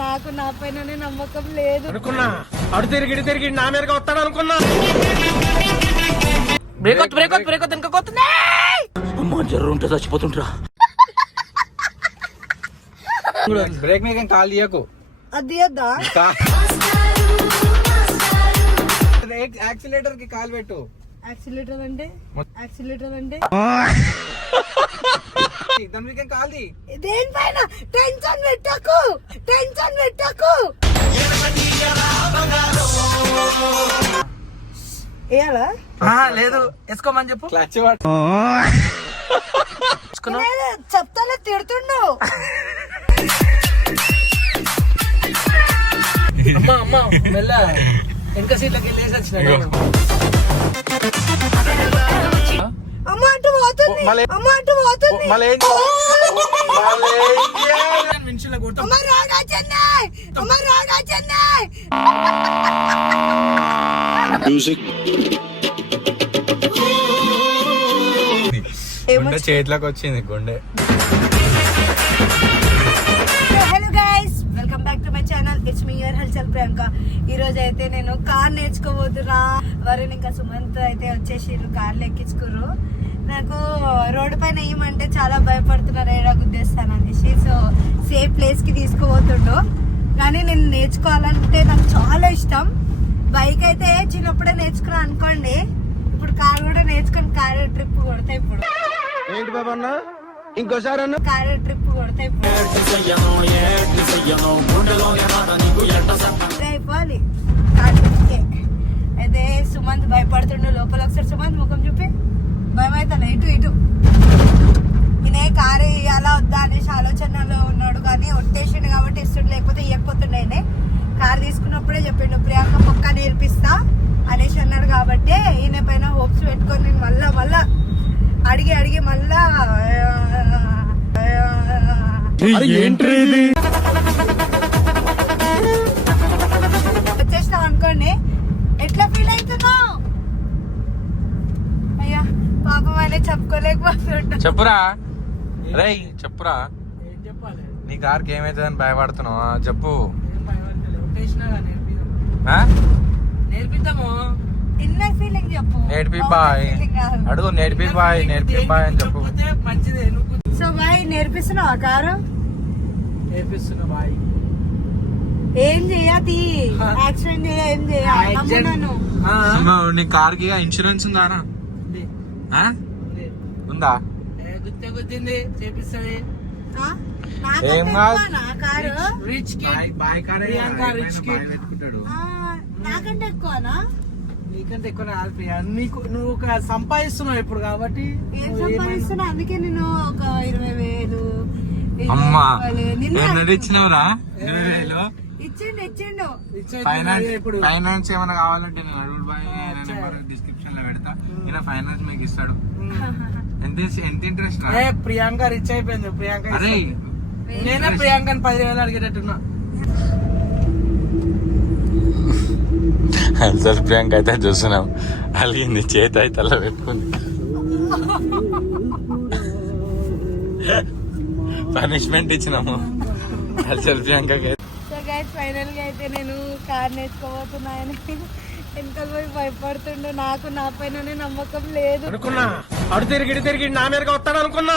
నాకు నా పైననే నమ్మకం లేదు అనుకున్నా. అడు తిరిగి తిరిగి నా మీదకి వస్తాడు అనుకున్నా. బ్రేక్ ఇంకా కొత్త అమ్మ జర్రు ఉంటే చచ్చిపోతుంటరా. బ్రేక్ మీద కాల్ తీయకు. అది అద్దా యాక్సిలేటర్ కి కాల్ పెట్టు. యాక్సిలేటర్ అంటే దాని కాల్ తీ. దేనిపైన టెన్షన్ పెట్టకు ఏయాలా లేదు వేసుకోమని చెప్పు. క్లచ్ చెప్తానే తిడుతుండు. అమ్మా మెల్ల వెనక సీట్లకి వెళ్ళేసి వచ్చిన. అమ్మ అటు పోతుంది. అమ్మ రాడా చెన్నై. గుండె చేతిలోకి వచ్చింది గుండె. Hello guys, welcome back to my channel. It's me your హల్చల్ ప్రియాంక. ఈ రోజు అయితే నేను కార్ నేర్చుకోబోతున్నా. వరుణ్ ఇంకా సుమంత్ అయితే వచ్చేసిర్రు, కార్లు ఎక్కించుకుర్రు. నాకు రోడ్డు పైన ఏమంటే చాలా భయపడుతున్నారు, ఏడా గుద్దేస్తాను అనేసి. సో సేఫ్ ప్లేస్ కి తీసుకుపోతుండు. కానీ నేను నేర్చుకోవాలంటే నాకు చాలా ఇష్టం. బైక్ అయితే చిన్నప్పుడే నేర్చుకున్నా అనుకోండి. ఇప్పుడు కార్ కూడా నేర్చుకుని కార్ ట్రిప్ కొడతా. ఇప్పుడు ఏంటి బాబన్న ఇంకోసారి కార్ ట్రిప్ కొడతా. ఇప్పుడు అయిపోవాలి కార్ ట్రిప్ కే. అయితే సుమంత్ భయపడుతుండు లోపల. ఒకసారి సుమంత్ ముఖం చూపి. భయం అవుతాను ఇటు ఈయన కారు ఇవ్వాలా వద్దా అనేసి ఆలోచనలో ఉన్నాడు. కానీ ఒట్టేసిండు కాబట్టి ఇస్తుండు, లేకపోతే ఇవ్వకపోతుండే. ఆయన కారు తీసుకున్నప్పుడే చెప్పిండు ప్రియాంక పక్కా నేర్పిస్తా అనేసి అన్నాడు. కాబట్టి ఈయన పైన హోప్స్ పెట్టుకొని నేను మళ్ళా అడిగి మళ్ళా వచ్చేసినాం అనుకోండి. ఎట్లా ఫీల్ అవుతున్నావు? అయ్యా పాపం ఆయన చెప్పుకోలేకపోతుంటా. చెప్పురా చెప్పురా. నీ కార్కి ఏమైతుందని భయపడుతున్నావా? చెప్పు. నేర్పిద్దాము. ఇన్నర్ ఫీలింగ్ చెప్పు. నేర్పి బాయ్ అడుగు. నేర్పి బాయ్ అని చెప్పు. మంచిదే. సో బాయ్ నేర్పిస్తున్నావా కారు? నేర్పిస్తున్నా బాయ్. ఏం చెయ్యది యాక్సిడెంట్ ఏం చేయాలి? నీ కార్ కి ఇన్సూరెన్స్ ఉందా? ఉందా? గుద్దింది చేపిస్తుంది. ఏం కాదు. రిచ్ కి నాకంటే ఎక్కువనా? నీకంటే ఎక్కువ ప్రియా. నువ్వు ఒక సంపాదిస్తున్నావు ఇప్పుడు కాబట్టి. ఏం సంపాదిస్తున్నా? అందుకే నేను ఒక 20,000 అమ్మా ఇచ్చిండు. ఫైనాన్స్ ఏమైనా కావాలంటే నేను అడుగుడు బాయ్ డిస్క్రిప్షన్ లో పెడతా. ఇలా ఫైనాన్స్ మీకు ఇస్తాడు. ఎంత ఇంట్రెస్ట్? ప్రియాంక రిచ్ అయిపోయింది. ప్రియాంక నేనే ప్రియాంకని 10,000 అడిగేటట్టున్నా. అసలు ప్రియాంక అయితే చూస్తున్నాం అలిగింది, చేతి అయితే అలా పెట్టుకుంది. పనిష్మెంట్ ఇచ్చినాము అసలు ప్రియాంకకి. సో గైస్ ఫైనల్ గా అయితే నేను కార్ నేర్చుకోబోతున్నాను. వెనకాల పోయి భయపడుతుండు. నాకు నా పైననే నమ్మకం లేదు అనుకున్నా. అడు తిరిగి నా మీదకి వస్తాడు అనుకున్నా.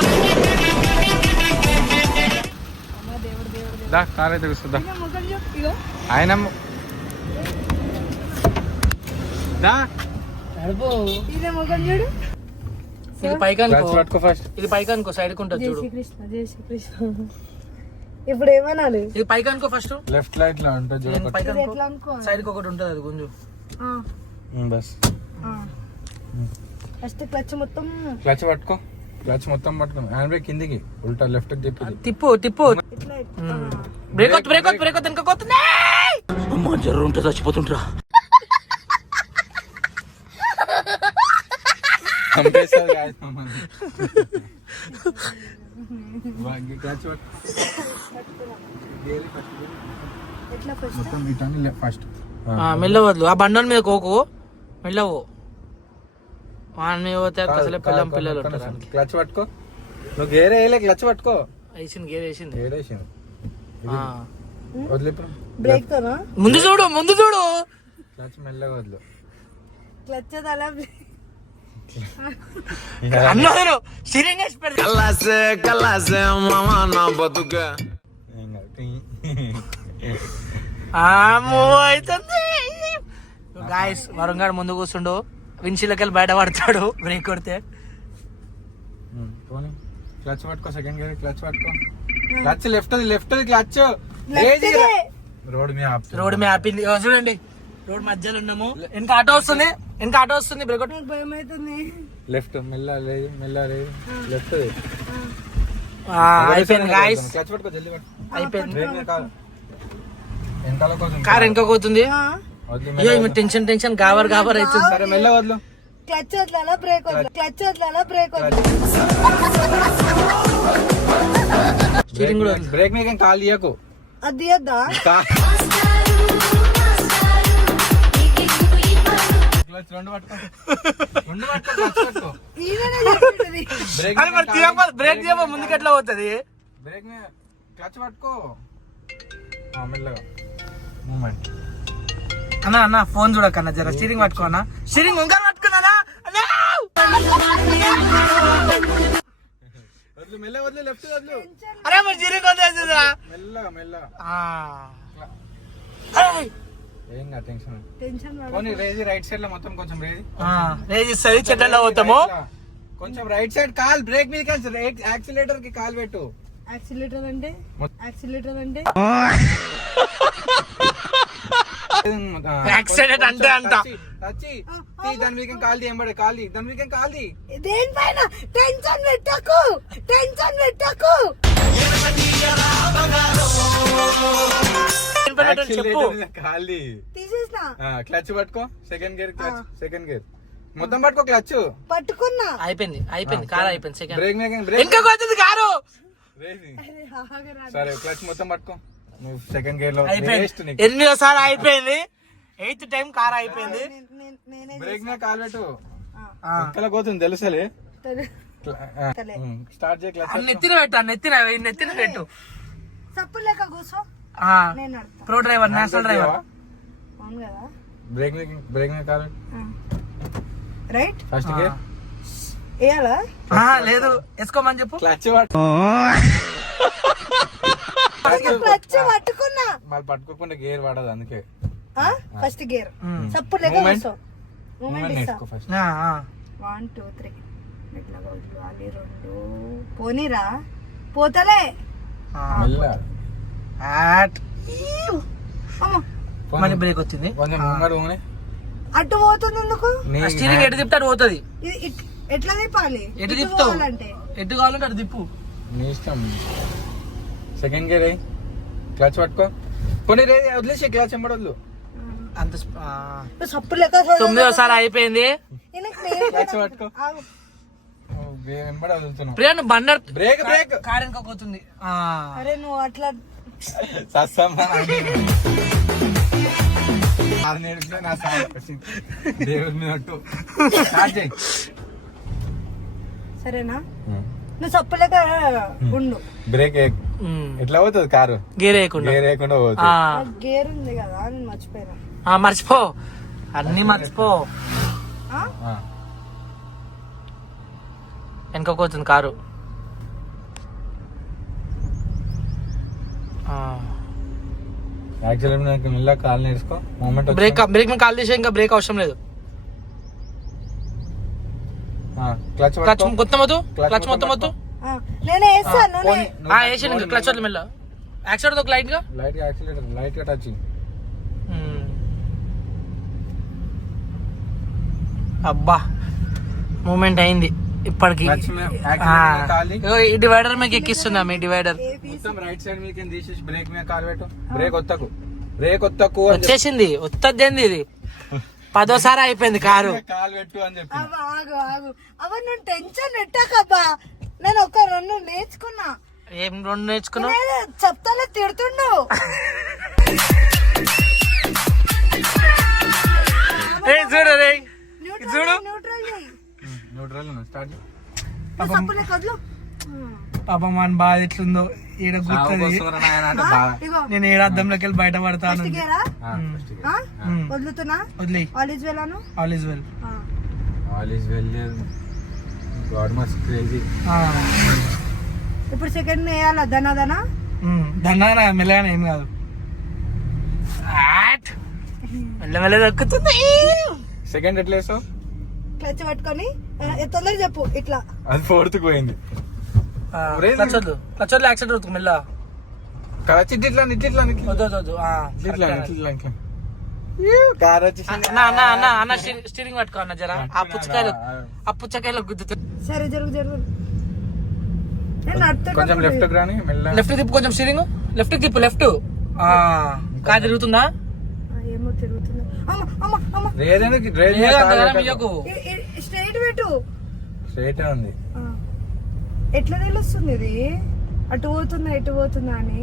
అమ్మ దేవుడు కార్ అయితే కూర్చుందా ముఖం చెప్పు. ఇగో ఆయన ఇదే ముఖం చూడు. ఇది పైకి పట్టుకో ఫస్ట్. ఇది పైకి అనుకో, సైడ్ ఉంటుంది జై చూడు. శ్రీకృష్ణ. ఇప్పుడు ఏమనాలి? ఇది పైకి అనుకో ఫస్ట్. లెఫ్ట్ లైట్ లో ఉంటుంది ఎట్లా అనుకో? సైడ్ కి ఒకటి ఉంటుంది, అది గుంజు. బస్. ఫస్ట్ క్లచ్ మొత్తం పట్టుకో. క్లచ్ మొత్తం పట్టుకో. హ్యాండ్ బ్రేక్ కిందికి ఉల్టా లెఫ్ట్ తిప్పు. ఇట్లా బ్రేక్ ఇంకా కొత్త అమ్మ జర్రు ఉంటే చచ్చిపోతుంటరా. మెల్ల వద్దు. ఆ బండల మీద కోకు మెల్లవు. వాని మీద పోతే అసలే పిల్లలు ఉంటారు. క్లచ్ పట్టుకో. నువ్వు గేర్ వేయలే, క్లచ్ పట్టుకో. వేసింది, గేర్ వేసింది. వదిలే ఇప్పుడు బ్రేక్ తోనా ముందు చూడు క్లచ్ మెల్లగా వదిలే. క్లచ్ అలా అన్నారు స్టీరింగ్ వేసి పెడతా. ఏం కాదు. గాయస్ వరుణ్ గారు ముందు కూర్చుండు, విన్షీలకెళ్ళి బయట పడతాడు బ్రేక్ కొడితే. పోనీ క్లచ్ పట్టుకో, సెకండ్ గేర్ క్లచ్ పట్టుకో. క్లచ్ లెఫ్ట్ క్లచ్ రోడ్ మీద ఆపుతుంది. రోడ్ మీద ఆపింది. ఇగో చూడండి, రోడ్ మధ్యలో ఉన్నాము. వెనక ఆటో వస్తుంది బ్రేక్ కొట్టి. నాకు భయం అవుతుంది. లెఫ్ట్ మెల్ల లెఫ్ట్ అయిపోయింది గాయస్, క్లచ్ పట్టుకో, జల్దీ పట్టుకో. అయిపోయింది. బ్రేక్ మీద కాదు, వెనకాల కోసం కార్ వెనక పోతుంది. వదిలి అయ్యో మెల్ల టెన్షన్ గాబర్ అవుతుంది. సరే మెల్ల వదిలు. క్లచ్ వదలాలా బ్రేక్ వదలా, క్లచ్ వదలాలా బ్రేక్ వదలా. స్టీరింగ్ కూడా బ్రేక్ మీద కాల్ తీయకు. అది తీయద్దా? క్లచ్ రెండు పట్టుకో క్లచ్ పట్టుకో. ఈయననే చెప్పింది. బ్రేక్ అది మరి బ్రేక్ చేయబో ముందుకు ఎట్లా పోతుంది? బ్రేక్ మీద క్లచ్ పట్టుకో. మెల్లగా మూమెంట్. అన్న ఫోన్ చూడకన్నా, జర స్టీరింగ్ పట్టుకోనా. స్టీరింగ్ వంకర పట్టుకున్నానా? వదిలు మెల్ల వదిలే, లెఫ్ట్ వదిలు. అరే మరి స్టీరింగ్ వదిలేస్తుందా? మెల్ల ఆ. ఏం కాదు, టెన్షన్. టెన్షన్ పడ. పోనీ రేజీ రైట్ సైడ్ లో మొత్తం కొంచెం రేజీ. రేజిస్తుంది చెట్లలో పోతాము. కొంచెం రైట్ సైడ్ కాల్ బ్రేక్ మీద యాక్సిలేటర్ కి కాల్ పెట్టు. యాక్సిలేటర్ అంటే యాక్సిడెంట్ అంటే అంట. దాని మీద కాల్ తీ, ఎంబడే కాల్ తీ, దాని మీద కాల్ తీ. దేనిపైన టెన్షన్ పెట్టకు. చెప్పు. Accelerator మీద కాల్ తీ. తీసేసిన క్లచ్ పట్టుకో, second gear clutch, second gear మొత్తం పట్టుకో, క్లచ్ పట్టుకున్నా. అయిపోయింది కార్ అయిపోయింది. సెకండ్ బ్రేక్ మీద బ్రేక్ ఇంకా వచ్చింది కారు. రేజీ. అరే ఆగరా. సరే క్లచ్ మొత్తం పట్టుకో, నువ్వు సెకండ్ గేర్ లో అయిపోయింది. వేస్ట్ నీకు. 8వ అయిపోయింది, 8th టైం కార్ అయిపోయింది. నేనే బ్రేక్ మీద కాల్ పెట్టు. ఆ. ఎక్కడ పోతుంది తెలుసలే. తలే. స్టార్ట్ చేయ క్లచ్. నెత్తిన పెట్టు. సప్పు లెక్క కూర్చో. నేను నడుపుతా. Pro driver, national driver. అవును కదా. బ్రేక్ మీద కాల్ పెట్టు. రైట్ ఫస్ట్ గేర్ వేయాలా? లేదు వేసుకోమని చెప్పు. క్లచ్ పట్టు. క్లచ్ పట్టుకున్నా. మళ్ళీ పట్టుకోకుండా గేర్ పడదు, అందుకే ఫస్ట్ గేర్ సప్పు లెక్క Movement. కూర్చో. మూమెంట్ ఇస్తా. నేర్చుకో ఫస్ట్. 1 2 3 మెల్లగా వదిలి 2 పోనీరా పోతలే. మెల్ల అమ్మ మళ్ళీ బ్రేక్ వచ్చింది. కొంచెం ముంగడు పోనీ. అటు పోతుంది ఎందుకు? స్టీరింగ్ ఎటు తిప్పుతాడు పోతుంది. ఎట్లా తిప్పాలి? ఎటు ఇటు తిప్పుతావు? పోవాలంటే ఎటు కావాలంటే అటు తిప్పు. నీ ఇష్టం. సెకండ్ గేర్ అయ్యి క్లచ్ పట్టుకో. కొన్ని రే వదిలేసి క్లచ్ ఎంబడి వద్దు. అంత సప్పు లెక్క 9వ అయిపోయింది. క్లచ్ పట్టుకో. ఎంబడి వదులుతున్నావు. ప్రియా నువ్వు బండి బ్రేక్ కార్ వెనక పోతుంది. అరే నువ్వు అట్లా నేర్పితే నా దేవుడి మీద అట్టు. స్టార్ట్ చేయి. సరేనా? నువ్వు సప్పు లెక్క ఉండు. బ్రేక్ ఎట్లా పోతుంది కారు? గేర్ వేయకుండా. గేర్ వేయకుండా పోతుంది. గేర్ ఉంది కదా నేను మర్చిపోయినా. మర్చిపో, అన్ని మర్చిపో. వెనక పోతుంది కారు. యాక్చువల్లీ మెల్ల కాల్ నేర్చుకో. మూమెంట్ బ్రేక్ మీద కాల్ తీసే, ఇంకా బ్రేక్ అవసరం లేదు. క్లచ్ క్లచ్ మొత్తం వద్దు, క్లచ్ మొత్తం వద్దు. నేనే వేస్తాను. వేసి ఇంకా క్లచ్ వద్దు, మెల్ల యాక్సిడెంట్ ఒక లైట్ గా యాక్సిలేటర్ లైట్ గా టచ్. అబ్బా మూమెంట్ అయింది ఇప్పటికి. ఈ డివైడర్ మీకు ఎక్కిస్తున్నా, మీ డివైడర్ మొత్తం రైట్ సైడ్ మీకు తీసేసి బ్రేక్ మీద కాల్ పెట్టు. బ్రేక్ ఒత్తకు వచ్చేసింది. వస్తుంది ఇది 10వ అయిపోయింది కారు. కాల్ పెట్టు అని చెప్పి. ఆగు అవ్వ నువ్వు టెన్షన్ పెట్టాకబ్బా. నేను ఒక 2 నేర్చుకున్నా. ఏం 2 నేర్చుకున్నావు? చెప్తానే తిడుతుండు. చూడు రే, చూడు న్యూట్రల్ చేయి. Neutral start. సప్పు లెక్క వదులు. పాపం మన బాధ ఎట్లుందో ఈడ సాగు గుర్తుంది. వస్తున్నారు నాయన అంటే బాగా. ఇగో నేను ఏడు అద్దంలోకి వెళ్ళి బయట పడతాను. ఫస్ట్ గేరా first కి. వదులుతున్నా వదిలే all is well Anu all is well. All is well there. God must crazy. ఇప్పుడు సెకండ్ వేయాలా దనా దండాన మెల్లగానే ఏం కాదు. మెల్లమెల్ల దక్కుతుంది. సెకండ్ ఎట్లా వేసావు? క్లచ్ పట్టుకొని తొందరగా చెప్పు ఇట్లా అది ఫోర్త్ పోయింది. క్లచ్ వద్దు యాక్సిడెంట్ అవుతుంది మెల్ల. క్లచ్ ఇట్లా వద్దు. కార్ వచ్చేసి అన్న స్టీరింగ్ పట్టుకో అన్న జరా. ఆ పుచ్చకాయలు గుద్దుతుంది. సరే జరుగు నేను కొంచెం లెఫ్ట్ రాని మెల్ల. లెఫ్ట్ తిప్పు కొంచెం స్టీరింగ్. లెఫ్ట్ తిప్పు లెఫ్ట్. కార్ తిరుగుతుందా? ఏమో తిరుగుతుంది. స్ట్రైట్ పెట్టు. స్ట్రైట్ ఉంది. ఎట్లా తెలుస్తుంది ఇది అటు పోతుందా ఇటు పోతుందా అని?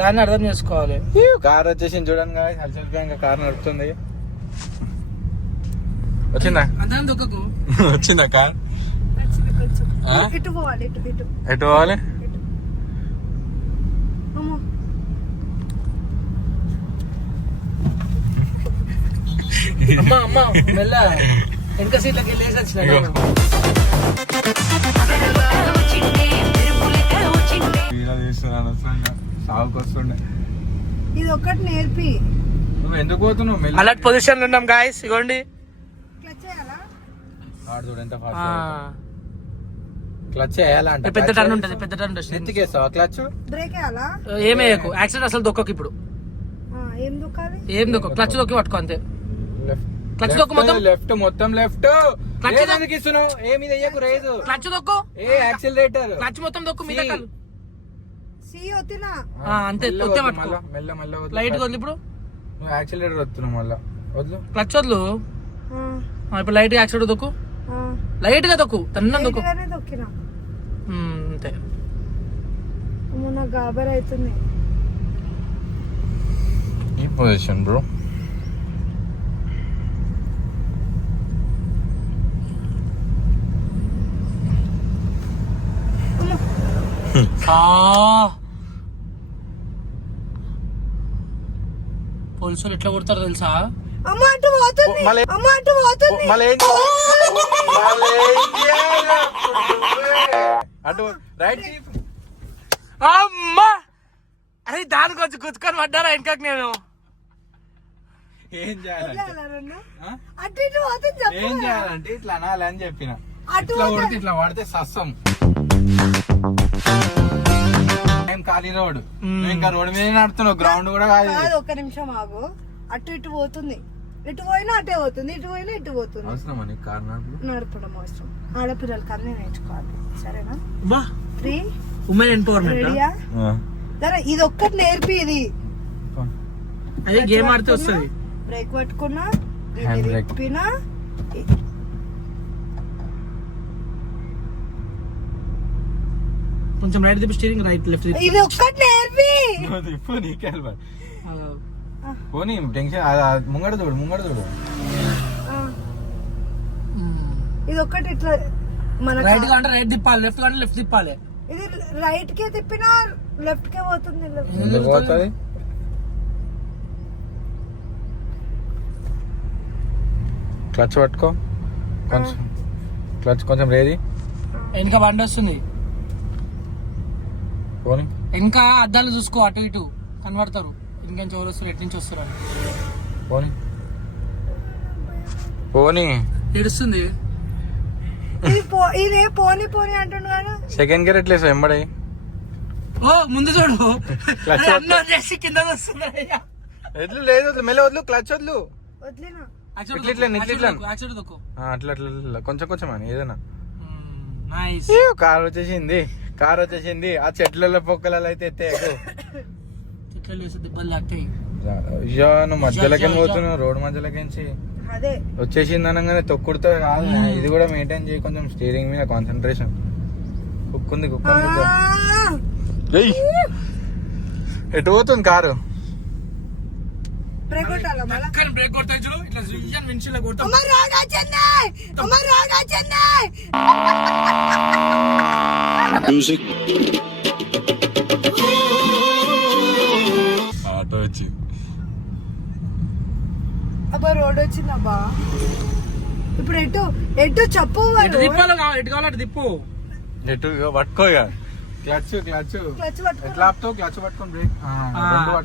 దాన్ని అర్థం చేసుకోవాలి. కార్ వచ్చేసి చూడండి హల్చల్ బ్యాంక్ కార్ నడుపుతుంది. వచ్చిందా? అందరం దొక్కకు. వచ్చిందా కార్? కొంచెం ఆ? ఇటు పోవాలి ఇటు ఎటు పోవాలి? అమ్మో అమ్మా మెల్ల వెనక సీట్లకి వెళ్ళేసి వచ్చిన నేను. సాగుకు వస్తుండే. ఇది ఒక్కటి నేర్పి. నువ్వు ఎందుకు పోతున్నావు? మెల్ల. అలర్ట్ పొజిషన్ లో ఉన్నాం గాయస్. ఇగోండి క్లచ్ చేయాలా? ఆడు చూడు ఎంత ఫాస్ట్. క్లచ్ వేయాలంటే పెద్ద టర్న్ ఉంటుంది. ఎత్తికేస్తావా క్లచ్? బ్రేక్ వేయాలా? ఏమేయకు యాక్సిడెంట్ అసలు దొక్కకు. ఇప్పుడు ఏం దొక్కాలి? ఏం దొక్క క్లచ్ దొక్కి పట్టుకో అంతే. క్లచ్ దొక్కు మొత్తం. లెఫ్ట్ మొత్తం లెఫ్ట్. క్లచ్ ఎందుకు ఇస్తున్నావు? ఏమి చెయ్యకు రేదు. క్లచ్ దొక్కు. యాక్సిలరేటర్. క్లచ్ మొత్తం దొక్కు మీద కాలు. సి ఒత్తినా అంతే ఒత్తే పట్టుకో. మెల్ల మెల్ల లైట్ వదిలి ఇప్పుడు. నువ్వు యాక్సిలరేటర్ వస్తున్నావు మళ్ళా. వదులు. క్లచ్ వదులు. ఇప్పుడు లైట్ గా యాక్సిడెంట్ దొక్కు. లైట్ గా దొక్కు. తన్నం దొక్కు. దొక్కినా అంతే. నాకు గాబర్ అవుతుంది. ఈ పొజిషన్ బ్రో. పోలీసులు ఎట్లా కొడతారు తెలుసా? అమ్మ అటు పోతుంది. అమ్మ అటు పోతుంది. అటు రైట్. అమ్మా అరే దాని కొంచెం గుచ్చుకొని పడ్డారా వెనకకి నేను. ఏం చేయాలంటే అటు ఇటు పోతుంది. ఏం చేయాలంటే ఇట్లా అనాలి అని చెప్పిన. అటు ఇట్లా కొడితే ఇట్లా పడితే సస్సం. ఖాళీ రోడ్. ఇంకా రోడ్ మీద నడుతున్నావు. గ్రౌండ్ కూడా కాదు. ఒక్క నిమిషం ఆగు. అటు ఇటు పోతుంది. ఇటు పోయినా అటే పోతుంది. ఇటు పోయినా ఇటు పోతుంది. అవసరమా నీకు కార్ నడపడం అవసరం. ఆడపిల్లలకి అన్నీ నేర్చుకోవాలి. సరేనా? బా ఫ్రీ ఉమెన్ ఎంపవర్మెంట్. రెడీయా? సరే ఇది ఒక్కటి నేర్పి. ఇది అదే గేమ్ ఆడితే వస్తుంది. బ్రేక్ పట్టుకున్నా హ్యాండ్ బ్రేక్. తిప్పినా కొంచెం రైట్ తిప్పి స్టీరింగ్ రైట్ లెఫ్ట్ తిప్పి. ఇది ఒక్కటి నేర్పి. పోనీ టెన్షన్. ముంగడ చూడు. ఇది ఒక్కటి ఇట్లా మన రైట్ గా అంటే రైట్ తిప్పాలి. లెఫ్ట్ గా అంటే లెఫ్ట్ తిప్పాలి. ఇది రైట్ కే తిప్పినా లెఫ్ట్ కే పోతుంది. ఎందుకు పోతుంది? క్లచ్ పట్టుకో. కొంచెం క్లచ్ కొంచెం రేది. వెనక బండి వస్తుంది. పోనీ వెనక అద్దాలు చూసుకో. అటు ఇటు కనబడతారు. ఇంకెంచి ఎవరు వస్తారు ఎటు నుంచి వస్తారు అని. పోనీ ఏడుస్తుంది. ఇదే పోనీ పోనీ అంటుండు కదా. సెకండ్ గేర్ ఎట్లేసా ఎంబడే? ఓ ముందు చూడు. క్లచ్ అన్న చేసి కింద వస్తున్నాయి. ఎట్లు లేదు. మెల్ల వదులు. క్లచ్ వదులు. వదిలేనా? యాక్సిడెంట్ దొక్కు. అట్లా కొంచెం కొంచెం అని ఏదైనా. నైస్. కార్ వచ్చేసింది. ఆ చెట్లలో పొక్కలలో అయితే ఎత్తేయకు. దెబ్బలు లాక్తాయి. అయ్యో నువ్వు మధ్యలోకి పోతున్నావు. రోడ్ మధ్యలోకించి అదే వచ్చేసింది అనగానే తొక్కుడుతో కాదు. ఇది కూడా మెయింటైన్ చేయి. కొంచెం స్టీరింగ్ మీద కాన్సన్ట్రేషన్. కుక్కుంది. ఎటు పోతుంది కారు? బ్రేక్ కొట్టాలా మళ్ళా? బ్రేక్ కొడతాయి చూడు. ఇట్లా విజన్ విన్షిల్ కొడతాం. అమ్మ రాగా చెన్నై. ఆటో వచ్చి అబ్బా రోడ్ వచ్చిందబ్బా. ఇప్పుడు ఎటు ఎటు చెప్పు ఎటు తిప్పాలో ఎటు కావాలి అటు తిప్పు. ఎటు పట్టుకో ఇక క్లచ్ క్లచ్ క్లచ్ పట్టుకో. ఎట్లా ఆపుతావు క్లచ్ పట్టుకొని బ్రేక్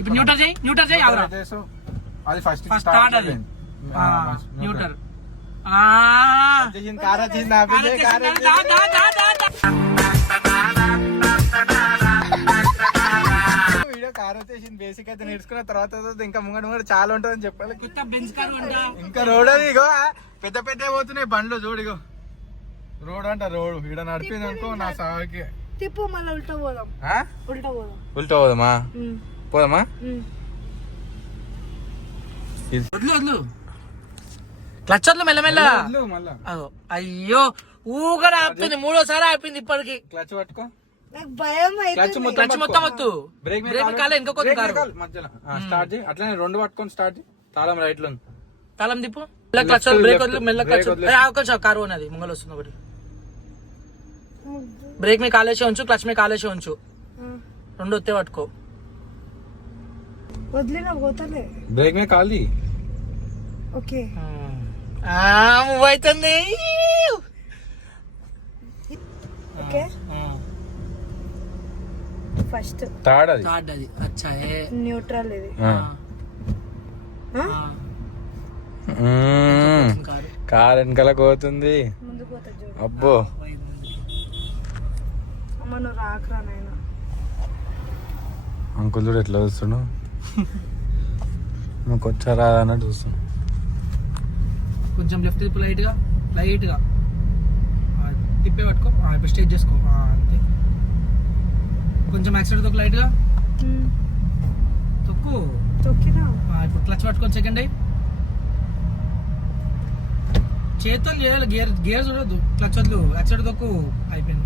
ఇప్పుడు న్యూటర్ చేయి ఆగురా. అది ఫస్ట్ ఫస్ట్ స్టార్ట్ అది న్యూటర్. కార్ వచ్చింది ఆపేసే కార్ వీడియో కార్ వచ్చేసింది. బేసిక్ అయితే నేర్చుకున్న తర్వాత ఇంకా ముంగడు చాలా ఉంటుందని చెప్పాలి. ఇంకా రోడ్ అది ఇగో పెద్ద పెద్ద పోతున్నాయి బండ్లు చూడిగో. రోడ్ అంట రోడ్ ఈడ నడిపింది అనుకో నా సాగుకి. తిప్పు మళ్ళీ ఉల్టా పోదాం. ఉల్టా పోదాం. ఉల్టా పోదామా పోదామా వద్దు క్లచ్ వద్దు మెల్లమెల్ల. మళ్ళా అయ్యో ఊగడ ఆపుతుంది. 3వ సారి ఆపింది ఇప్పటికి. క్లచ్ పట్టుకో. నాకు భయం క్లచ్ అవుతుంది. క్లచ్ మొత్తం వద్దు. బ్రేక్ కాలే ఇంకో కొద్ది కారు మధ్యలో స్టార్ట్ చేయి. అట్లనే 2 పట్టుకొని స్టార్ట్ చేయి. తాళం రైట్ లో తాళం తిప్పు. క్లచ్ బ్రేక్ వద్దు మెల్ల క్లచ్. అవకాశం కారు ఉన్నది ముంగలు వస్తుంది ఒకటి. బ్రేక్ మీ కాలేసి ఉంచు, క్లచ్ మీ కాలేసి ఉంచు. 2 ఒత్తే పట్టుకో. వదిలినా పోతలే. బ్రేక్ మీద కాలి. ఓకే మూవ్ అవుతుంది. ఓకే ఫస్ట్ థర్డ్ అది థర్డ్ అది. అచ్చా న్యూట్రల్ ఇది. కారు కార్ వెనకాల పోతుంది. ముందుకు పోతుంది చూడు. అబ్బో అమ్మ నువ్వు రాకరా నాయన. అంకుల్ చూడు ఎట్లా చూస్తున్నావు. నువ్వు వచ్చా రాదా అన్నట్టు చూస్తున్నావు. కొంచెం లెఫ్ట్ తిప్పు లైట్ గా తిప్పే పట్టుకో. ఇప్పుడు స్టేజ్ చేసుకో అంతే. కొంచెం యాక్సిడెంట్ తొక్కు లైట్ గా తొక్కు. తొక్కినా ఇప్పుడు క్లచ్ పట్టుకొని సెకండ్ అయ్యి చేతితో చేయాలి. గేర్ చూడద్దు. క్లచ్ వద్దు. యాక్సిడెంట్ తొక్కు. అయిపోయింది.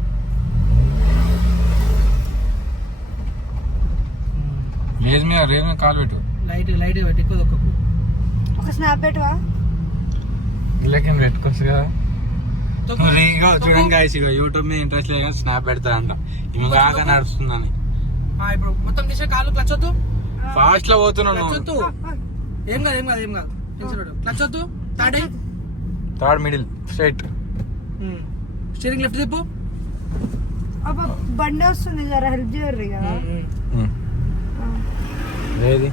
రేజ్ మీద కాలు పెట్టు. లైట్ పెట్టి ఎక్కువ తొక్కకు. ఒక స్నాప్ పెట్టవా? ఇళ్ళకి పెట్టుకోవచ్చు కదా. ఇగో చూడండి guys, ఇగో యూట్యూబ్ మీద ఇంట్రెస్ట్ లేదు స్నాప్ పెడతారంట. ఈమె బాగా నడుస్తుందని. ఇప్పుడు మొత్తం తీసే కాలు క్లచ్ వద్దు. ఫాస్ట్ లో పోతున్నావు. క్లచ్ వద్దు. ఏం కాదు. క్లచ్ వద్దు. Third middle straight. Steering left తిప్పు. అబ్బా బండి వస్తుంది జరా హెల్ప్ చేయరు కదా.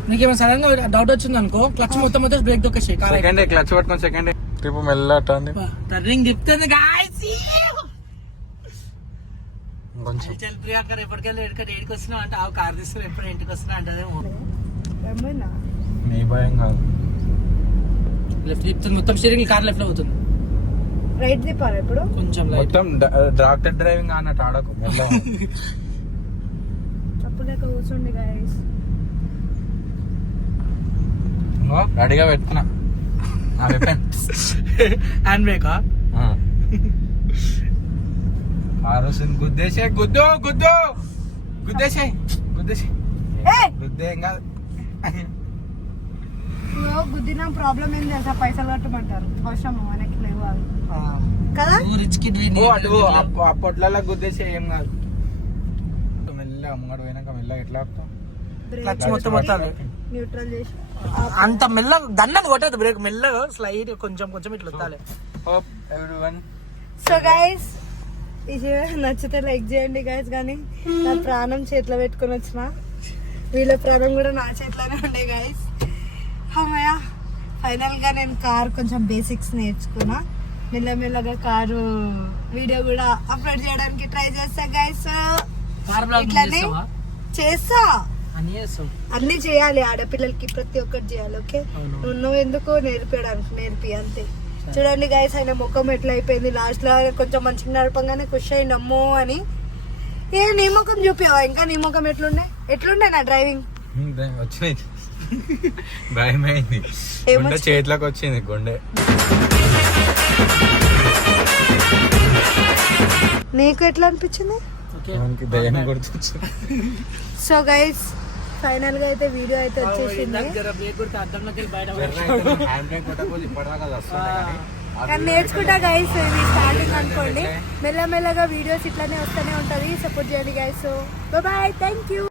నీకేమైనా సడన్ గా డౌట్ వచ్చింది అనుకో క్లచ్ మొత్తం బ్రేక్ దొక్కేసి. సెకండ్ క్లచ్ పట్టుకొని సెకండ్ ట్రిప్ మెల్ల అట్టాంది. టర్నింగ్ తిప్పుతుంది గాయ్స్. కొంచెం ప్రియాంక ఎప్పటికెళ్ళి ఏడికి వస్తున్నా అంటే ఆ కార్ తీసుకుని ఎప్పుడు ఇంటికి వస్తున్నా అంటే అదేమో ఏమైనా నీ భయం కాదు. లెఫ్ట్ తిప్పుతుంది మొత్తం. స్టీరింగ్ కార్ లెఫ్ట్ లో అవుతుంది. రైట్ తిప్పాలి ఇప్పుడు. కొంచెం లైట్. మొత్తం డాక్టర్ డ్రైవింగ్ అన్నట్టు ఆడకు. తప్పులేక కూర్చోండి గైస్. రెడీగా పెట్టుకున్నా హ్యాండ్ బ్రేకా. గుద్దేసే గుద్దేసే గుద్దేం కాదు. గుద్దిన ప్రాబ్లం ఏం తెలుసా? పైసలు కట్టమంటారు. అవసరం మనకి లేవు అవి కదా. రిచ్ కిడ్ అప్పట్లో గుద్దేసే ఏం కాదు. మెల్లగా ముంగడు పోయినాక మెల్లగా ఎట్లా ఆపుతాం. క్లచ్ మొత్తం పట్టాలి. న్యూట్రల్ చేసి అంత మెల్లగా దండని కొట్టదు బ్రేక్. మెల్లగా స్లైడ్ కొంచెం ఇట్లా వస్తాలి. Hope everyone. సో గైస్ ఇది నచ్చితే లైక్ చేయండి గైస్. కానీ నా ప్రాణం చేతిలో పెట్టుకొని వచ్చిన వీళ్ళ ప్రాణం కూడా నా చేతిలోనే ఉండే గైస్. అమ్మయ్య ఫైనల్ గా నేను కార్ కొంచెం బేసిక్స్ నేర్చుకున్నా. మెల్లమెల్లగా కారు వీడియో కూడా అప్లోడ్ చేయడానికి ట్రై చేస్తా గైస్. ఇట్లానే చేస్తా. అన్ని చేయాలి. ఆడపిల్లలకి ప్రతి ఒక్కటి చేయాలి. ఓకే నువ్వు ఎందుకు నేర్పి అంతే. చూడండి గైస్ ఆయన ముఖం ఎట్లా అయిపోయింది. లాస్ట్ లో కొంచెం మంచిగా నడపంగానే ఖుషి అయింది అమ్మో అని. నీ ముఖం చూపివా? ఇంకా నీ ముఖం ఎట్లుండే నా డ్రైవింగ్? వచ్చింది భయమైంది. గుండె చేతిలోకి వచ్చింది. గుండె నీకు ఎట్లా అనిపించింది? దయ్యం గుర్తొచ్చింది. సో గైస్ ఫైనల్ గా అయితే వీడియో అయితే వచ్చేసింది. కానీ నేర్చుకుంటా గైస్, ఇది స్టార్టింగ్ అనుకోండి. మెల్లమెల్లగా వీడియోస్ ఇట్లానే వస్తూనే ఉంటుంది. సపోర్ట్ చేయండి గైస్. Bye, thank you.